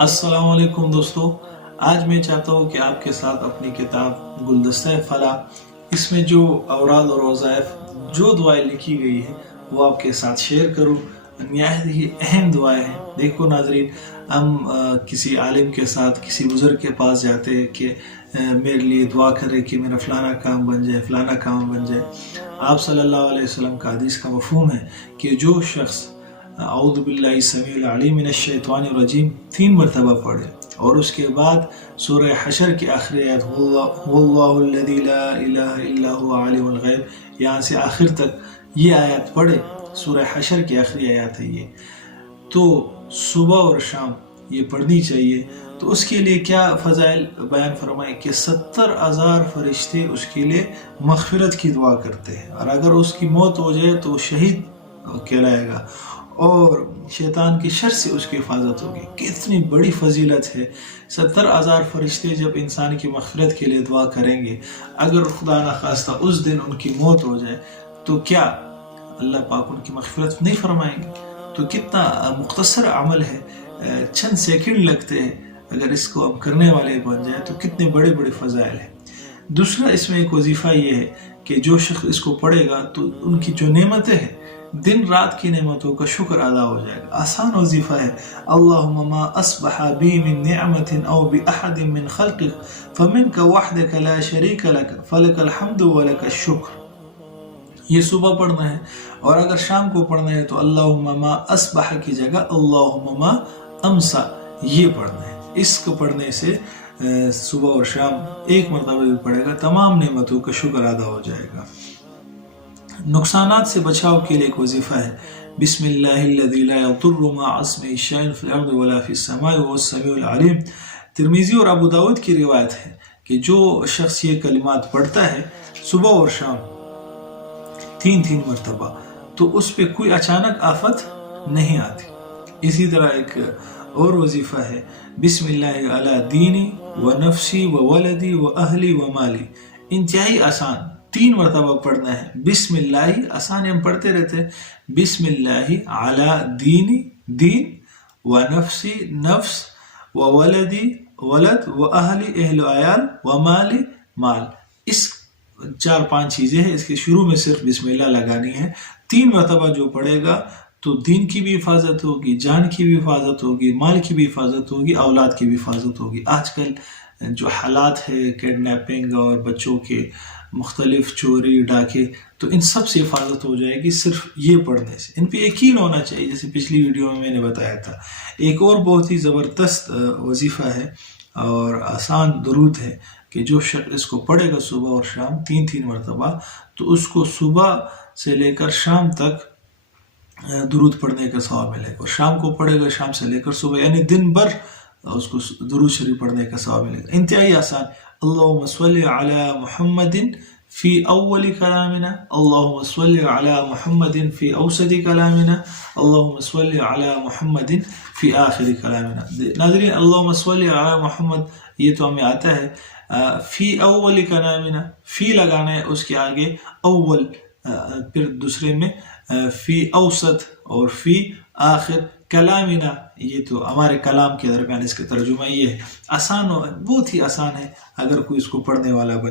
अस्सलाम वालेकुम दोस्तों, आज मैं चाहता हूँ कि आपके साथ अपनी किताब गुलदस्ता फला, इसमें जो औराद और वज़ाइफ जो दुआएं लिखी गई है वो आपके साथ शेयर करूँ। निहायत ही अहम दुआएं हैं। देखो नाजरीन, हम किसी आलिम के साथ किसी बुज़ुर्ग के पास जाते हैं कि मेरे लिए दुआ करे कि मेरा फ़लाना काम बन जाए, फ़लाना काम बन जाए। आप सल्लल्लाहु अलैहि वसल्लम का हदीस का मफ़हूम है कि जो शख्स औज़ु बिल्लाहि समीउल अलीम मिनश शैतानिर रजीम 3 मरतबा पढ़े और उसके बाद सूरह हशर की आखिरी आयत हुवल्लाहुल्लज़ी ला इलाहा इल्ला हुवा आलिमुल गैब, यहाँ से आखिर तक ये आयत पढ़े। सूरह हशर की आखिरी आयत है ये, तो सुबह और शाम ये पढ़नी चाहिए। तो उसके लिए क्या फ़ज़ाइल बयान फरमाए कि 70,000 फरिश्ते उसके लिए मग़फ़िरत की दुआ करते हैं, और अगर उसकी मौत हो जाए तो शहीद कहलाएगा और शैतान की शर से उसकी हिफाजत होगी। कितनी बड़ी फजीलत है। 70,000 फरिश्ते जब इंसान की मग़फ़िरत के लिए दुआ करेंगे, अगर खुदा न खास्ता उस दिन उनकी मौत हो जाए तो क्या अल्लाह पाक उनकी मग़फ़िरत नहीं फरमाएंगे? तो कितना मुख्तसर अमल है, चंद सेकंड लगते हैं। अगर इसको हम करने वाले बन जाए तो कितने बड़े बड़े फ़ज़ाइल हैं। दूसरा इसमें एक वजीफ़ा ये है कि जो शख्स इसको पढ़ेगा तो उनकी जो नेमतें हैं, दिन रात की नेमतों का शुक्र अदा हो जाएगा। आसान वजीफ़ा है, अल्लाहुम्मा मा अस्बहा बी मिन निअमतिन औ बि अहदिन मिन खल्क़िक फमिनका वहदका ला शरीका लक फलकल हम्दु व लकश शुक्र। ये सुबह पढ़ना है, और अगर शाम को पढ़ना है तो अल्लाहुम्मा मा अस्बह की जगह अल्लाहुम्मा मा अमसा ये पढ़ना है। इसको पढ़ने से सुबह और शाम एक मरतबा भी पढ़ेगा, तमाम नेमतों का शुक्र अदा हो जाएगा। नुकसानात से बचाव के लिए एक वजीफ़ा है, बिस्मिल्लाहिल्लज़ी ला यदुर्रु मा अस्मिही शैउन फिल अर्दि वला फिस समाई व हुवस समीउल अलीम। तिर्मिज़ी और अबू दाऊद की रिवायत है कि जो शख्स ये कलिमात पढ़ता है सुबह और शाम 3-3 मरतबा, तो उस पर कोई अचानक आफत नहीं आती। इसी तरह एक और वजीफ़ा है, बिस्मिल्लाहि अला दीनी व नफ्सी व वलदी व अहली व माली। इंतहाई आसान 3 मरतबा पढ़ना है। बिस्मिल्लाहि आसान हम पढ़ते रहते हैं, बिस्मिल्लाहि अला दीनी दीन व नफ्सी नफ्स व वलदी वलद व अहली अहल अयाल व माली माल। इस 4-5 चीज़ें हैं, इसके शुरू में सिर्फ बिस्मिल्लाह लगानी है। 3 मरतबा जो पढ़ेगा तो दीन की भी हिफाजत होगी, जान की भी हिफाजत होगी, माल की भी हिफाजत होगी, औलाद की भी हिफाजत होगी। आजकल जो हालात है किडनैपिंग और बच्चों के मुख्तलिफ चोरी डाके, तो इन सब से हिफाजत हो जाएगी सिर्फ ये पढ़ने से। इन पे यकीन होना चाहिए, जैसे पिछली वीडियो में मैंने बताया था। एक और बहुत ही ज़बरदस्त वजीफ़ा है और आसान दुरूद है कि जो शख्स इसको पढ़ेगा सुबह और शाम 3-3 मरतबा, तो उसको सुबह से लेकर शाम तक दुरूद पढ़ने का सवाब मिलेगा, और शाम को पढ़ेगा शाम से लेकर सुबह, यानी दिन भर उसको दुरूद शरीफ पढ़ने का सवाब मिलेगा। इंतहाई आसान, अल्लाहुम्मा सल्लि अला मुहम्मदिन फ़ी अव्वली कलामिना, अल्लाहुम्मा सल्लि अला मुहम्मदिन फ़ी औसती कलामिना, अल्लाहुम्मा सल्लि अला मुहम्मदिन फ़ी आखिरी कलामिना। नाज़रीन, अल्लाहुम्मा सल्लि अला मुहम्मद ये तो हमें आता है। फ़ी अव्वली कलामिना, फ़ी लगाना है उसके आगे, अव्वल फिर दूसरे में फ़ी औसत और फ़ी आखिर कलामिना, ये तो हमारे कलाम के दरमियान। इसका तर्जुमा ये है। आसान, बहुत ही आसान है अगर कोई इसको पढ़ने वाला बन